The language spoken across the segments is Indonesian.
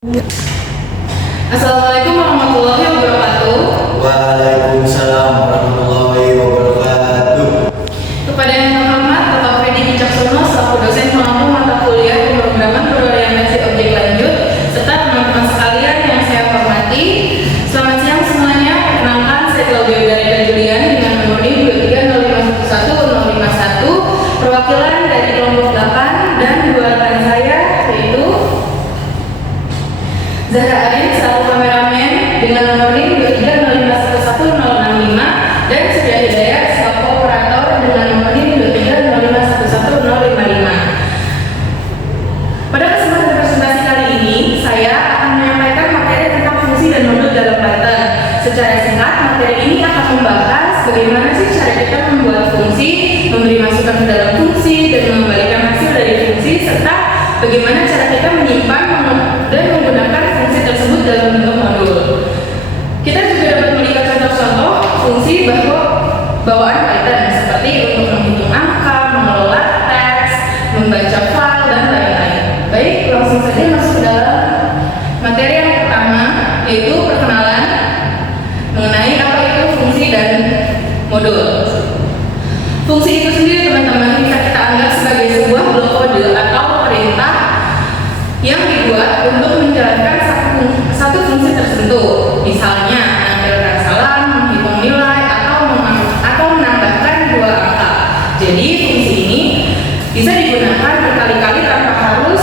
Assalamualaikum warahmatullahi wabarakatuh. Waalaikumsalam warahmatullahi wabarakatuh. Kepada yang terhormat Bapak Freddy Wicaksono selaku dosen pengampu mata kuliah pemrograman berorientasi objek lanjut serta teman-teman sekalian yang saya hormati. Selamat siang semuanya. Perkenalkan, saya Claudia Garida Julian dengan nomor NIM 230511051 perwakilan dari kelompok 8 dan dua rekan saya yaitu Zahra Arin selaku kameramen dengan nomor NIM 230511065 dan Surya Hidayat selaku operator dengan nomor NIM 230511055. Pada kesempatan presentasi kali ini, saya akan menyampaikan materi tentang fungsi dan modul dalam Python. Secara singkat, materi ini akan membahas bagaimana sih cara kita membuat fungsi, memberi masukan ke dalam fungsi, dan mengembalikan hasil dari fungsi, serta bagaimana cara kita menyimpan dan menggunakan fungsi tersebut dalam bentuk modul. Kita juga dapat melihat contoh-contoh fungsi bawaan Python seperti untuk menghitung angka, mengelola teks, membaca file, dan lain-lain. Baik, langsung saja masuk ke dalam materi yang pertama, yaitu perkenalan mengenai apa itu fungsi dan modul. Fungsi itu sendiri teman-teman bisa kita anggap sebagai sebuah blok kode atau perintah yang dibuat untuk menjalankan satu fungsi tertentu, misalnya menampilkan salam, menghitung nilai, atau menambahkan dua angka. Jadi fungsi ini bisa digunakan berkali-kali tanpa harus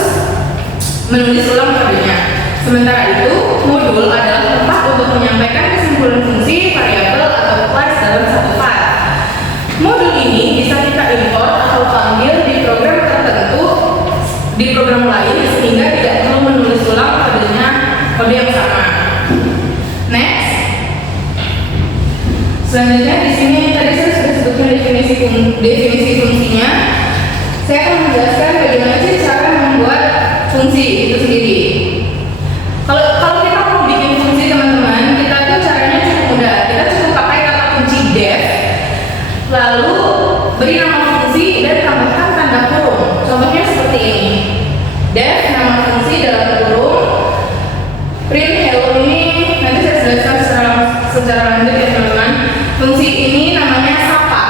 menulis ulang kodenya. Sementara itu, modul adalah tempat untuk menyampaikan kesimpulan fungsi, variabel, atau class dalam satu file. Modul ini bisa kita import atau panggil di program tertentu di program lain sehingga tidak perlu menulis ulang kode yang sama. Next. Selanjutnya di sini tadi saya sudah sebutkan definisi fungsinya. Saya akan menjelaskan bagaimana sih cara membuat fungsi itu sendiri. Kalau kita mau bikin fungsi teman-teman, kita tuh caranya cukup mudah. Kita cukup pakai kata kunci def, lalu beri nama fungsi dan tambahkan tanda kurung. Contohnya seperti ini. Def nama fungsi dalam kurung print hello. Ini nanti saya jelaskan secara lanjut ya teman-teman. Fungsi ini namanya sapa.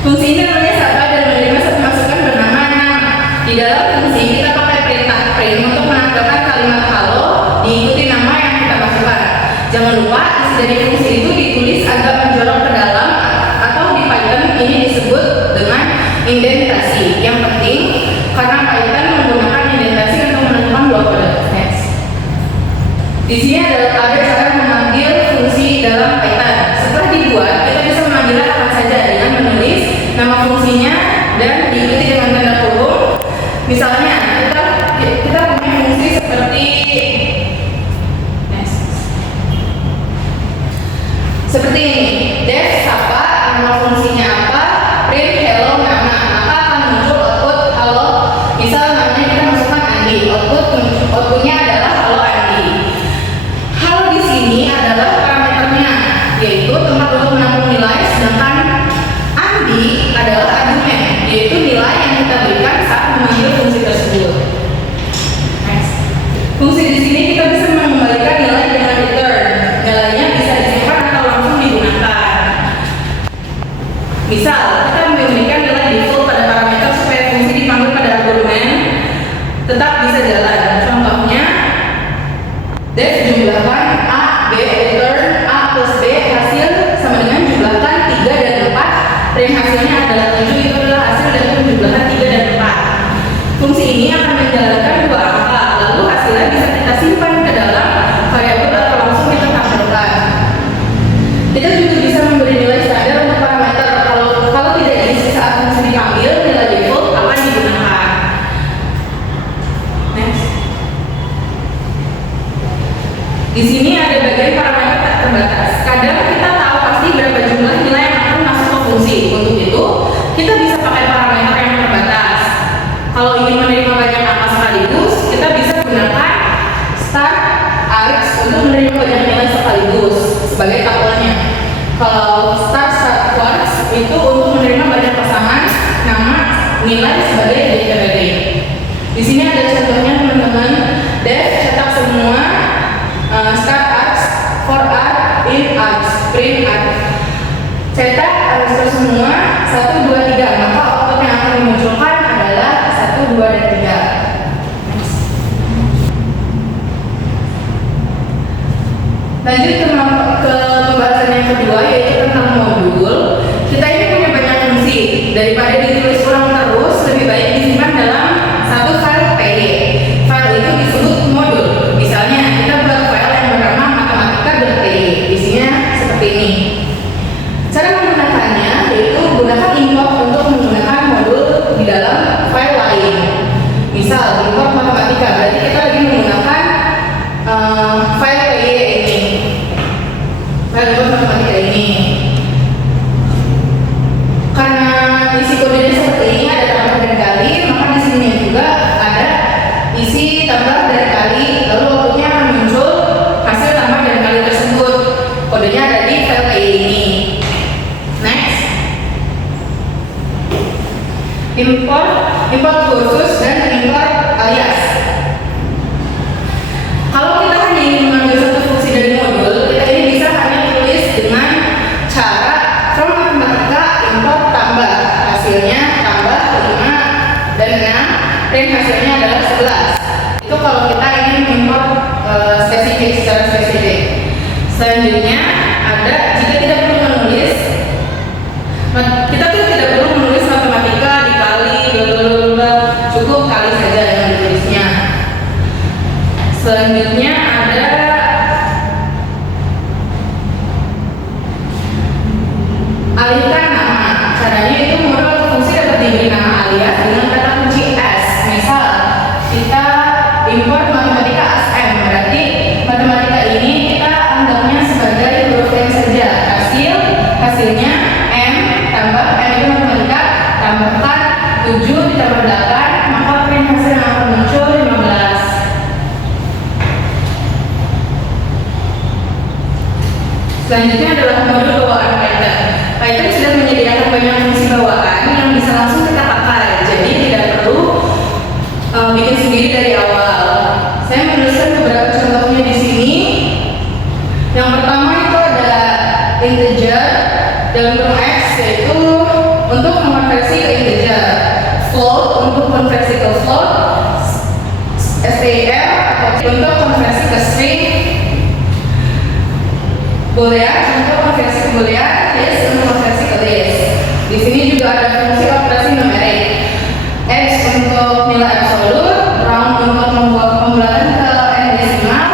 Fungsi ini namanya sapa dan menerima satu masukan bernama nama. Di dalam fungsi kita pakai perintah print untuk menampilkan kalimat halo diikuti nama yang kita masukkan. Jangan lupa isi dari fungsi itu ditulis agak menjorok ke dalam atau di Python ini disebut dengan indentasi. Yang penting karena Python menggunakan indentasi untuk menentukan blok kode. Next. Di sini ada cara memanggil fungsi dalam Python. Setelah dibuat, kita bisa memanggilnya kapan saja dengan menulis nama fungsinya dan diikuti dengan tanda kurung. Misalnya, kita punya fungsi seperti ini. Def sapa, nama fungsinya apa, print hello nama, maka akan muncul output halo. Misal namanya kita masukkan Andi, outputnya adalah halo Andi. Halo di sini adalah parameternya, yaitu tempat untuk menampung nilai, sedangkan Andi adalah argumen, yaitu nilai yang kita berikan saat memanggil fungsi tersebut. Next. Fungsi di sini kita bisa mengembalikan nilai dengan return. Nilainya bisa disimpan atau langsung digunakan. Misal, kita memberikan nilai default pada parameter supaya fungsi dipanggil pada argumen tetap bisa jalan. Contohnya, def jumlahkan A, B, return A plus B, hasil sama dengan jumlahkan 3 dan 4. Dan hasilnya adalah 7, itu adalah hasil dari jumlahkan 3 dan 4. Fungsi ini akan menjalankan dua angka, lalu hasilnya bisa kita simpan ke dalam variabel atau langsung kita tampilkan. Kita juga bisa memberi nilai standar untuk parameter. Kalau tidak diisi saat fungsi dipanggil, nilai default akan digunakan. Next. Di sini ada bagian parameter tak terbatas. Kadang kita tahu pasti berapa jumlah nilai yang akan masuk ke fungsi. Untuk itu, kita bisa pakai parameter yang terbatas. Kalau ingin menerima banyak angka sekaligus, kita bisa gunakan start args untuk menerima banyak nilai sekaligus sebagai tabelnya. Kalau start quotes itu untuk menerima banyak pasangan nama nilai sebagai dictionary. matematika. Berarti kita lagi menggunakan file PY ini, file input matematika ini. Karena isi kodenya seperti ini, ada tambah dan kali, maka di sini juga ada isi tambah dan kali, lalu outputnya akan muncul hasil tambah dan kali tersebut. Kodenya ada di file PY ini. Next, import kursus dan import alias. Kalau kita hanya ingin mengambil satu fungsi dari modul, kita ini bisa hanya tulis dengan cara from matematika import tambah, hasilnya tambah 5 dan 6, print hasilnya adalah 11. Itu kalau kita ingin import spesifik, secara spesifik. Selanjutnya ada, jika tidak perlu menulis, kita tuh tidak perlu menulis matematika dikali, cukup kali saja yang ditulisnya. Selanjutnya ada alihkan nama. Caranya itu modul atau fungsi dapat diberi nama alias dengan kata kunci S. Misal kita import matematika ASM, berarti matematika ini kita anggapnya sebagai huruf M saja. Hasilnya M tambah M itu matematika, tambahkan 7 ditambah 8, maka print hasil yang akan muncul 15. Selanjutnya adalah modul bawaan Python. Python sudah menyediakan banyak fungsi bawaan yang bisa langsung kita pakai, jadi tidak perlu bikin sendiri dari awal. Saya menuliskan beberapa contohnya di sini. Yang pertama itu ada integer dalam kurung X, yaitu untuk mengonversi ke integer, float untuk konversi ke float, str atau untuk konversi ke string, boolean untuk konversi ke boolean, list untuk konversi ke list. Di sini juga ada fungsi operasi numerik, x untuk nilai absolut, round untuk membuat pembulatan ke n desimal,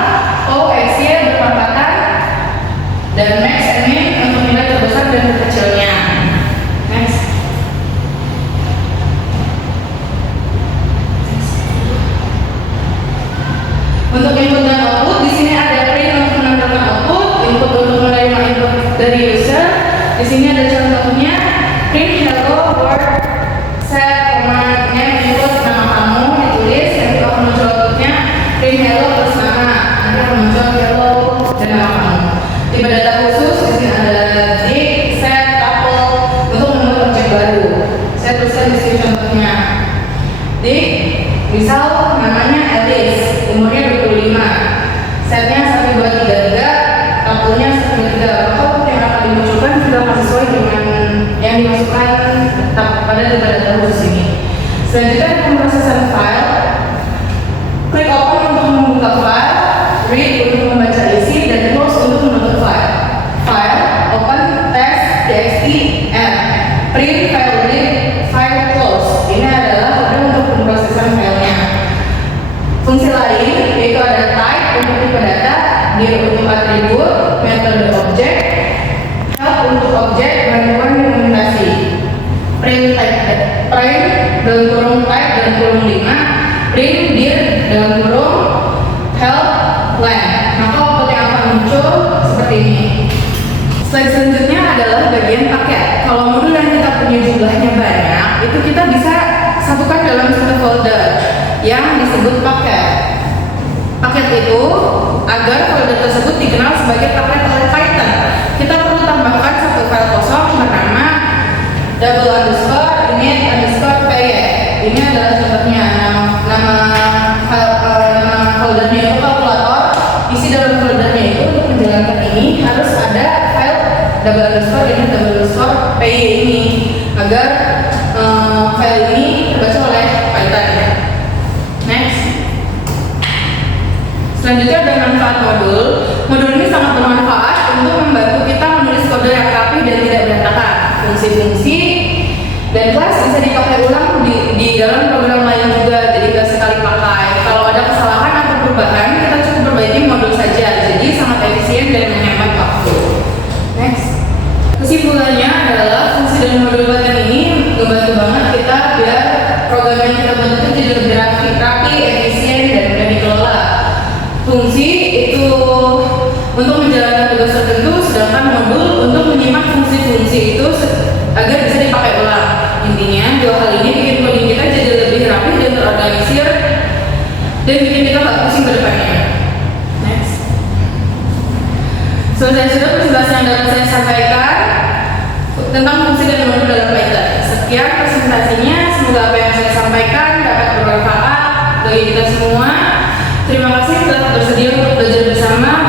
o, x, y berpapatan, dan max and min untuk nilai terbesar dan terkecilnya. Next. Untuk input dan output, di sini ada print untuk menentukan output, input untuk menerima input dari user. Di sini ada contohnya, print hello world set command name input nama kamu ditulis, nanti akan muncul outputnya print hello plus nama, nanti akan muncul hello dan nama kamu. Tipe data khusus, di sini ada dig, set, tuple untuk membuat objek baru. Saya tuliskan di sini contohnya. Dig, misal namanya Alice, umurnya 25, setnya 1233, tuple-nya 123, maka output yang akan dimunculkan sudah sesuai dengan yang dimasukkan pada data khusus ini. Selanjutnya pemrosesan file. Klik open untuk membuka file, read untuk membaca isi, dan close untuk menutup file. File, open, test, txt, add, print, file read, file close. Ini adalah kode untuk pemrosesan filenya. Fungsi lain yaitu ada type untuk tipe data, dir untuk atribut, metode objek, help untuk objek, bantuan dokumentasi. Print dalam kurung type dalam kurung 5, print dir dalam kurung help len. Maka output yang akan muncul seperti ini. Slide selanjutnya adalah bagian paket. Kalau modul yang kita punya jumlahnya banyak, itu kita bisa satukan dalam satu folder yang disebut paket. Paket itu agar folder tersebut dikenal sebagai paket oleh Python, kita perlu tambahkan satu file kosong bernama double_init_py. Ini adalah contohnya, nama foldernya itu kalkulator. Isi dalam foldernya itu untuk menjalankan ini harus ada file double_init_py ini agar file ini terbaca oleh Python. Next. Selanjutnya ada manfaat modul. Modul ini sangat bermanfaat untuk membantu kita menulis kode yang rapi dan tidak berantakan. Fungsi-fungsi dan kelas bisa dipakai ulang di dalam program lain juga, jadi nggak sekali pakai. Kalau ada kesalahan atau perubahan, kita cukup perbaiki modul saja, jadi sangat efisien dan menghemat waktu. Next. Kesimpulannya adalah fungsi dan modul Python ini ngebantu banget kita biar program yang kita buat itu jadi lebih rapi, efisien, dan dipakai ulang. Intinya, dua hal ini bikin coding kita jadi lebih rapi dan terorganisir dan bikin kita gak pusing ke depannya. Next. Selesai sudah presentasi yang dapat saya sampaikan tentang fungsi dan modul dalam Python. Sekian presentasinya, semoga apa yang saya sampaikan dapat bermanfaat bagi kita semua. Terima kasih telah bersedia untuk belajar bersama.